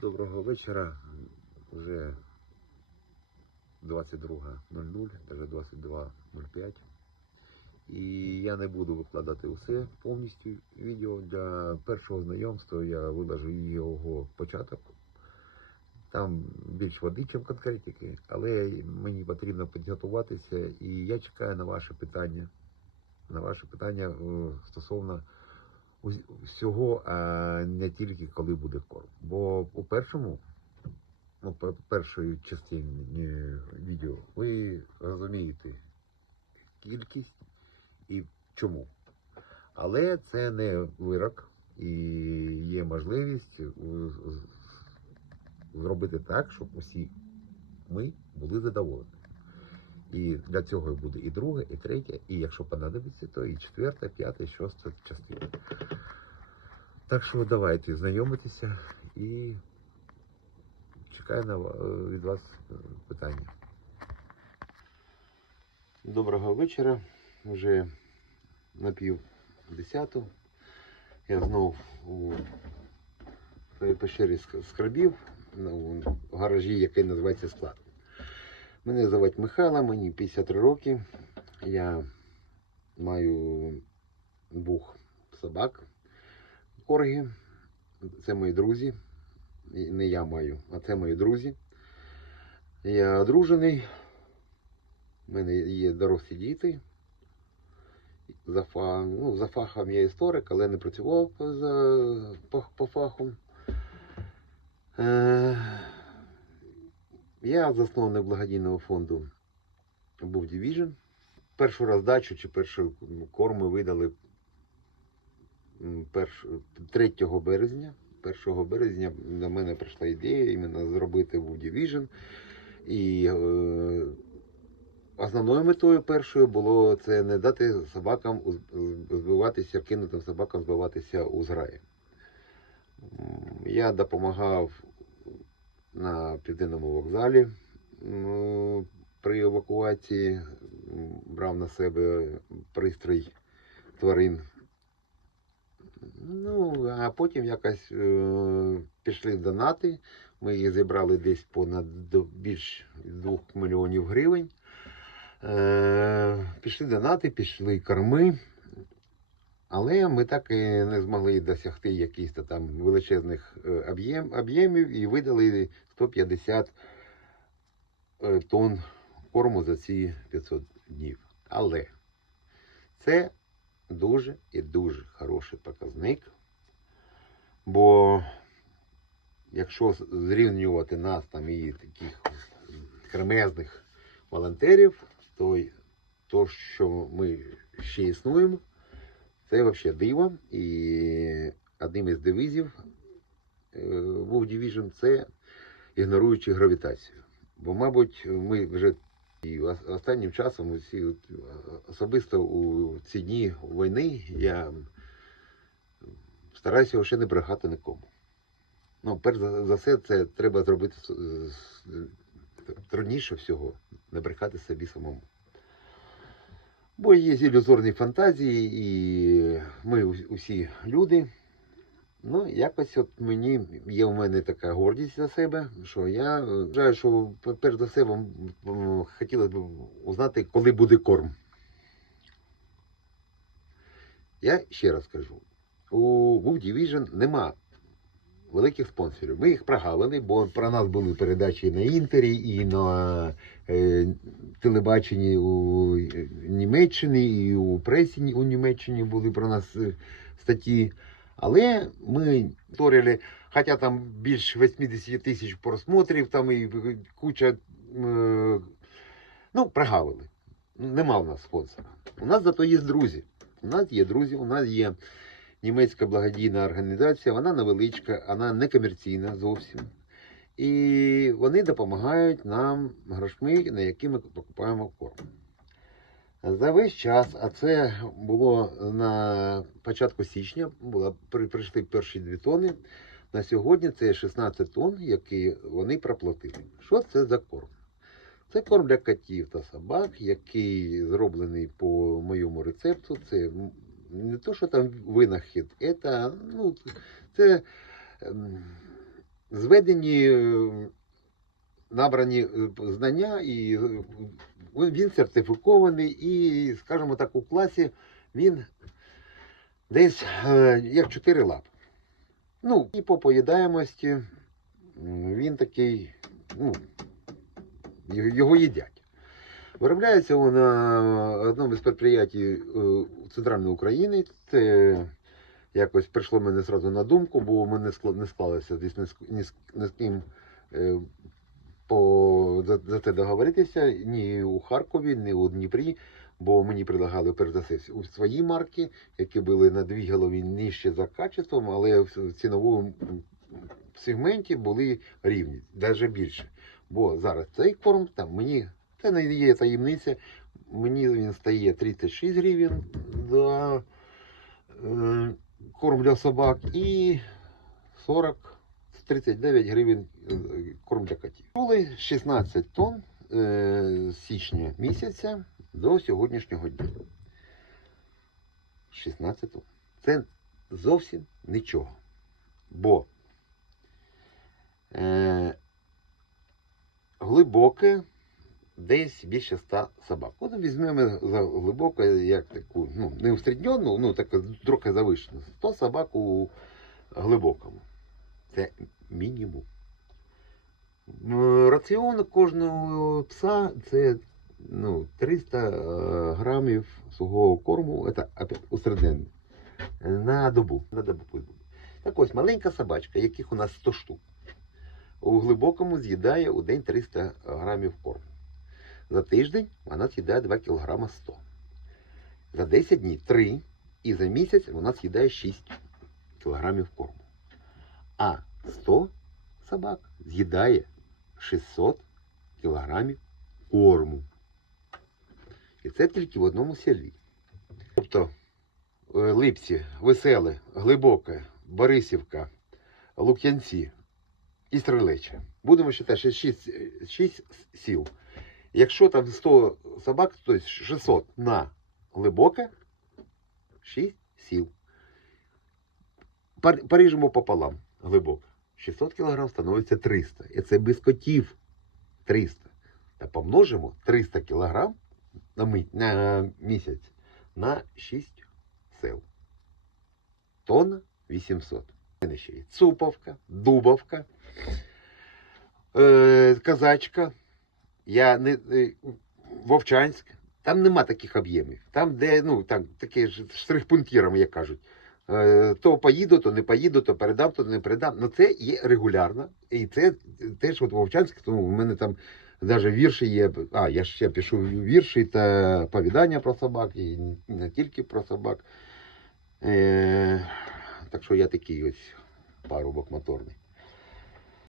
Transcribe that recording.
Доброго вечора. Вже 22.00, навіть 22.05. І я не буду викладати усе повністю відео. Для першого знайомства я виложу його початок. Там більш води, ніж конкретики, але мені потрібно підготуватися і я чекаю на ваше питання. На ваше питання е, стосовно всього, а не тільки коли буде корм. Бо у першому, ну, першої частині е, відео, ви розумієте кількість і чому. Але це не вирок, і є можливість е, зробити так, щоб усі ми були задоволені. І для цього буде і друге, і третє, і якщо понадобиться, то і четверта, п'ята, і шоста частина. Так що давайте знайомитися і чекаю на е, від вас е, питання. Доброго вечора. Вже на пів десяту. Я знов у пещері скрабів у гаражі, який називається склад. Мене звати Михайло, мені 53 роки. Я маю двох собак корги. Це мої друзі. Не я маю, а це мої друзі. Я одружений. У мене є дорослі діти. За, фа... ну, за фахом я історик, але не працював за... по, по фаху. Е... Я засновник благодійного фонду був Division. Першу роздачу чи першу корм ми видали 3 березня. 1 березня до мене прийшла ідея іменно зробити Wood Division. І е, основною метою першою було це не дати собакам збиватися, кинутим собакам збиватися у зграї. Я допомагав на південному вокзалі при евакуації, брав на себе пристрій тварин. Ну, а потім якось е, пішли донати. Ми їх зібрали десь понад більш 2 мільйонів гривень. Е, пішли донати, пішли корми. Але ми так і не змогли досягти якихось там величезних е, об'єм, об'ємів і видали 150 е, тонн корму за ці 500 днів. Але це дуже і дуже хороший показник. Бо якщо зрівнювати нас там і таких кремезних волонтерів, то то, що ми ще існуємо, це взагалі диво. І одним із девізів е, World Division це ігноруючи гравітацію. Бо, мабуть, ми вже і останнім часом усі е, особисто у ці дні війни я стараюся ще не брехати нікому. Ну, перш за за все, це треба зробити трудніше всього не брехати собі самому. Бо є ілюзорні фантазії, і ми усі люди. Ну, якось от мені є в мене така гордість за себе, що я вважаю, що перш за все вам хотілося б узнати, коли буде корм. Я ще раз кажу: у Wood Division нема великих спонсорів. Ми їх прогавили, бо про нас були передачі на інтері і на е, телебаченні у Німеччині, і у пресі у Німеччині були про нас е, статті. Але ми створили, хоча там більш 80 тисяч просмотрів, там і куча, е, ну, прогавили. Нема в нас спонсора. У нас зато є друзі. У нас є друзі, у нас є німецька благодійна організація, вона невеличка, вона не комерційна зовсім. І вони допомагають нам грошми, на які ми покупаємо корм. За весь час, а це було на початку січня, при- прийшли перші дві тони. На сьогодні це 16 тонн, які вони проплатили. Що це за корм? Це корм для котів та собак, який зроблений по моєму рецепту. Це не то, що там винахід, це, ну, це зведені, набрані е, знання, і е, він сертифікований, і, скажімо так, у класі він десь е, як чотири лапи. Ну, і по поїдаємості він такий, ну, його їдять. Виробляється він на одному з підприємств Центральної України. Це якось прийшло мене зразу на думку, бо ми не скла- не склалися десь ні з, ким е, по, за, за це договоритися ні у Харкові, ні у Дніпрі, бо мені предлагали перш за все у свої марки, які були на дві голови нижче за качеством, але в ціновому сегменті були рівні, навіть більше. Бо зараз цей корм там мені, це не є таємниця, мені він стає 36 гривень за е, корм для собак і 40 39 гривень е, корм для котів. Були 16 тонн е, з січня місяця до сьогоднішнього дня. 16 тонн. Це зовсім нічого. Бо глибоке десь більше 100 собак. От візьмемо за глибоке, як таку, ну, не усередньону, ну таку трохи завищену. 100 собак у глибокому. Це мінімум. Раціон кожного пса це ну, 300 е, грамів сухого корму, це опять на добу. На добу. Так ось маленька собачка, яких у нас 100 штук, у глибокому з'їдає у день 300 грамів корму. За тиждень вона з'їдає 2 кг 100. За 10 днів 3. І за місяць вона з'їдає 6 кг корму. А 100 собак з'їдає 600 кілограмів корму. І це тільки в одному селі. Тобто е, Липці, Веселе, Глибоке, Борисівка, Лук'янці і Стрелеча. Будемо вважати, що 6, 6 сіл. Якщо там 100 собак, то 600 на глибоке, 6 сіл. Поріжемо пополам глибоко. 600 кг становиться 300. І це без котів 300. Та помножимо 300 кг на, місяць на 6 сел. Тонна 800. У мене ще є Цуповка, Дубовка, е, Казачка, я не, е, Вовчанськ. Там нема таких об'ємів. Там, де ну, там такі ж штрих-пунктіром, як кажуть. Е, То поїду, то не поїду, то передам, то не передам. Ну це є регулярно. І це теж от Вовчанськ, тому в мене там навіть вірші є. А, я ще пишу вірші та повідання про собак, і не тільки про собак. Е, так що я такий ось парубок моторний.